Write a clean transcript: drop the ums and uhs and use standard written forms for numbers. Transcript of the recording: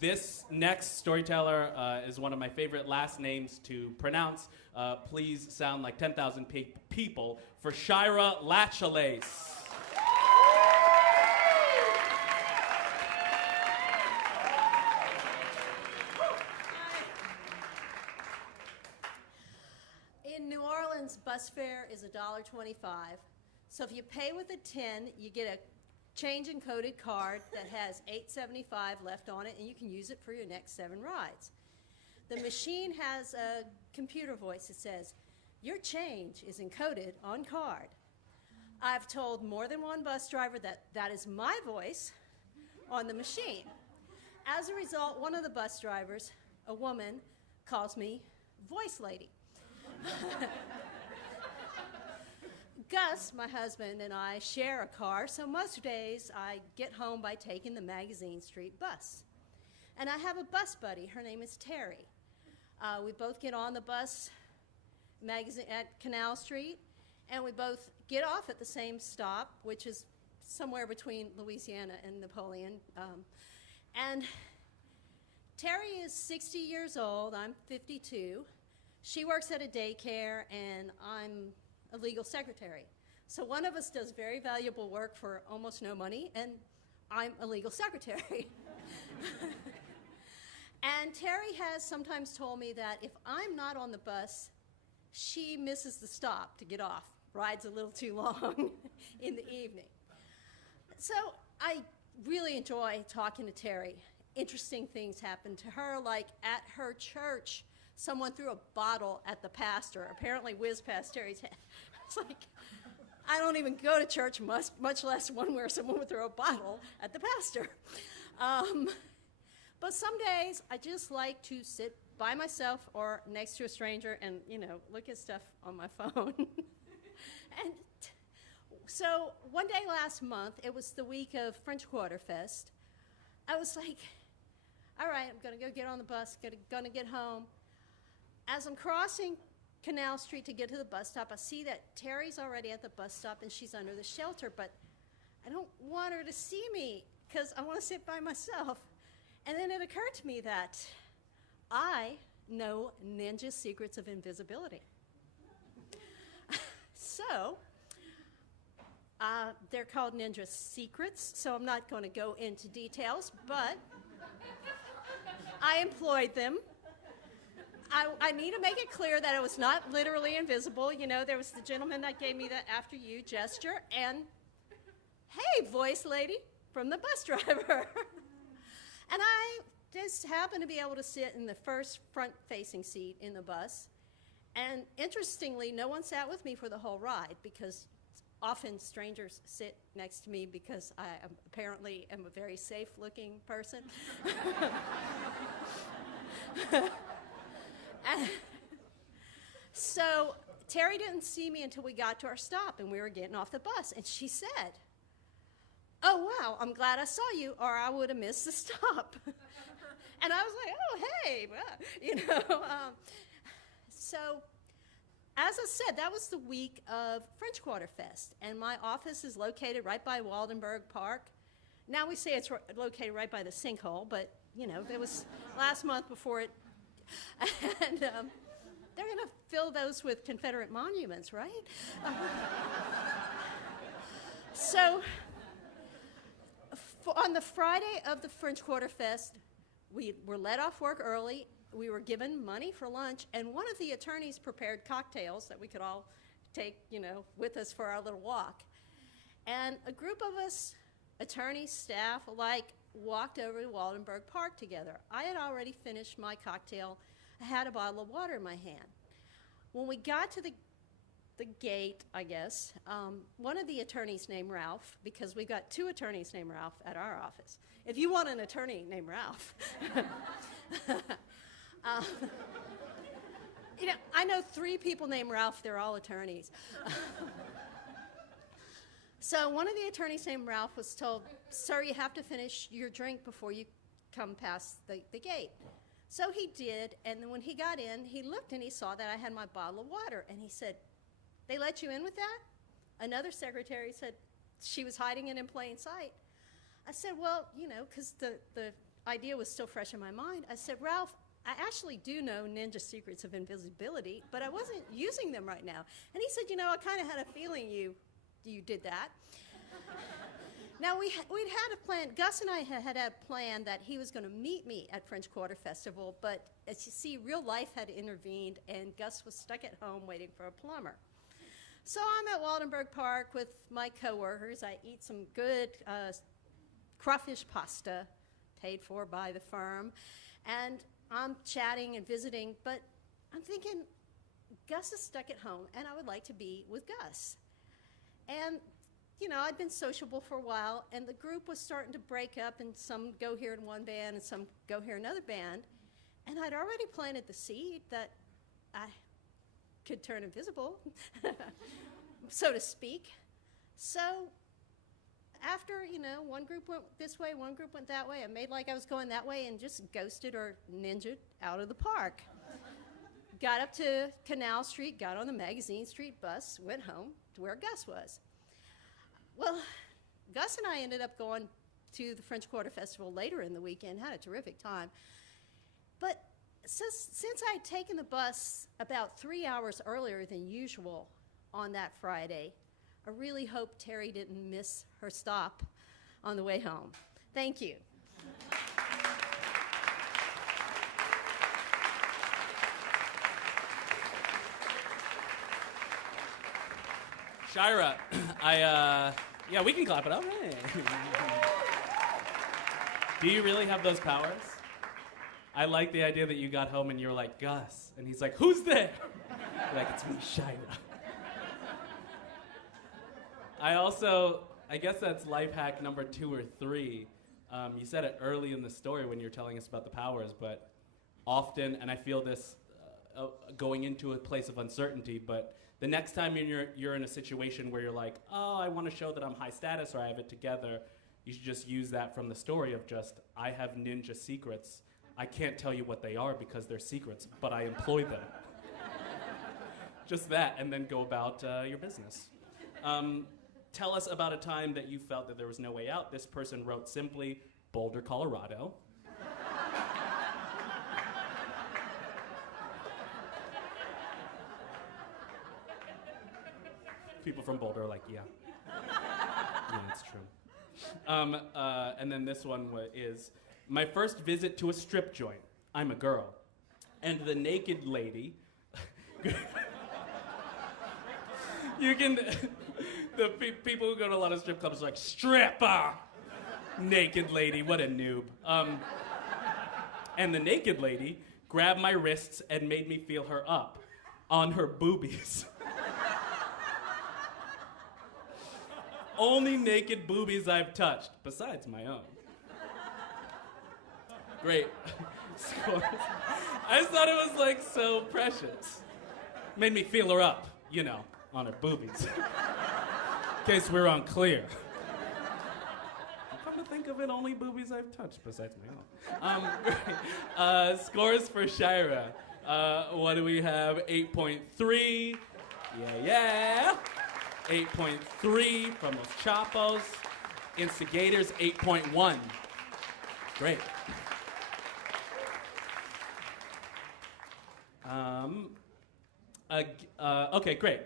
This next storyteller is one of my favorite last names to pronounce. Please sound like 10,000 people for Shira Lachalace. In New Orleans, bus fare is $1.25. So if you pay with a 10, you get a change encoded card that has $8.75 left on it, and you can use it for your next 7 rides. The machine has a computer voice that says, "Your change is encoded on card." I've told more than one bus driver that that is my voice on the machine. As a result, one of the bus drivers, a woman, calls me Voice Lady. Gus, my husband, and I share a car, so most days I get home by taking the Magazine Street bus. And I have a bus buddy. Her name is Terry. We both get on the bus at Canal Street, and we both get off at the same stop, which is somewhere between Louisiana and Napoleon. And Terry is 60 years old. I'm 52. She works at a daycare, and I'm a legal secretary. So one of us does very valuable work for almost no money, and I'm a legal secretary. And Terry has sometimes told me that if I'm not on the bus, she misses the stop to get off, rides a little too long in the evening. So I really enjoy talking to Terry. Interesting things happen to her, like at her church, someone threw a bottle at the pastor, apparently whizzed past Terry's head. It's like, I don't even go to church, much less one where someone would throw a bottle at the pastor. But some days I just like to sit by myself or next to a stranger and, look at stuff on my phone. And so one day last month, it was the week of French Quarter Fest. I was like, all right, I'm going to go get on the bus, going to get home. As I'm crossing Canal Street to get to the bus stop, I see that Terry's already at the bus stop and she's under the shelter, but I don't want her to see me because I want to sit by myself. And then it occurred to me that I know ninja secrets of invisibility. So they're called ninja secrets, so I'm not going to go into details, but I employed them. I need to make it clear that it was not literally invisible. There was the gentleman that gave me the after you gesture, and hey, Voice Lady from the bus driver. And I just happened to be able to sit in the first front-facing seat in the bus. And interestingly, no one sat with me for the whole ride because often strangers sit next to me because I apparently am a very safe-looking person. So Terry didn't see me until we got to our stop and we were getting off the bus. And she said, "Oh, wow, I'm glad I saw you or I would have missed the stop." And I was like, oh, hey, So as I said, that was the week of French Quarter Fest. And my office is located right by Waldenberg Park. Now we say it's located right by the sinkhole, but, it was last month before it. And they're going to fill those with Confederate monuments, right? So on the Friday of the French Quarter Fest, we were let off work early. We were given money for lunch, and one of the attorneys prepared cocktails that we could all take, with us for our little walk. And a group of us, attorneys, staff alike, walked over to Waldenberg Park together. I had already finished my cocktail. I had a bottle of water in my hand. When we got to the gate, I guess, one of the attorneys named Ralph, because we've got 2 attorneys named Ralph at our office. If you want an attorney named Ralph. I know 3 people named Ralph, they're all attorneys. So one of the attorneys named Ralph was told, "Sir, you have to finish your drink before you come past the gate." So he did, and then when he got in, he looked and he saw that I had my bottle of water, and he said, "They let you in with that?" Another secretary said she was hiding it in plain sight. I said, "Well, because idea was still fresh in my mind, I said, Ralph, I actually do know ninja secrets of invisibility, but I wasn't using them right now. And he said, I kind of had a feeling you did that. Now, we'd had a plan. Gus and I had a plan that he was going to meet me at French Quarter Festival, but as you see, real life had intervened, and Gus was stuck at home waiting for a plumber. So I'm at Waldenberg Park with my coworkers. I eat some good crawfish pasta, paid for by the firm, and I'm chatting and visiting, but I'm thinking, Gus is stuck at home, and I would like to be with Gus. And I'd been sociable for a while, and the group was starting to break up, and some go here in one band, and some go here in another band. And I'd already planted the seed that I could turn invisible, so to speak. So after, one group went this way, one group went that way, I made like I was going that way and just ghosted or ninja'd out of the park. Got up to Canal Street, got on the Magazine Street bus, went home to where Gus was. Well, Gus and I ended up going to the French Quarter Festival later in the weekend, had a terrific time. But since I had taken the bus about 3 hours earlier than usual on that Friday, I really hope Terry didn't miss her stop on the way home. Thank you. Shira, yeah, we can clap it up. Hey. Do you really have those powers? I like the idea that you got home and you're like, Gus, and he's like, who's there? You're like, it's me, Shira. I guess that's life hack number 2 or 3. You said it early in the story when you're telling us about the powers, but often, and I feel this going into a place of uncertainty, but the next time you're in a situation where you're like, oh, I want to show that I'm high status or I have it together, you should just use that from the story of just, I have ninja secrets. I can't tell you what they are because they're secrets, but I employ them. Just that, and then go about your business. Tell us about a time that you felt that there was no way out. This person wrote simply, Boulder, Colorado. People from Boulder are like, yeah. Yeah, it's true. And then this one is, my first visit to a strip joint. I'm a girl. And the naked lady... You can... The people who go to a lot of strip clubs are like, stripper! Naked lady, what a noob. And the naked lady grabbed my wrists and made me feel her up on her boobies. Only naked boobies I've touched, besides my own. Great. I just thought it was like so precious. Made me feel her up, on her boobies. In case we're unclear. Come to think of it, only boobies I've touched, besides my own. Great. Scores for Shira. What do we have? 8.3. Yeah. 8.3 from Los Chapos. Instigators, 8.1. Great. Okay, great.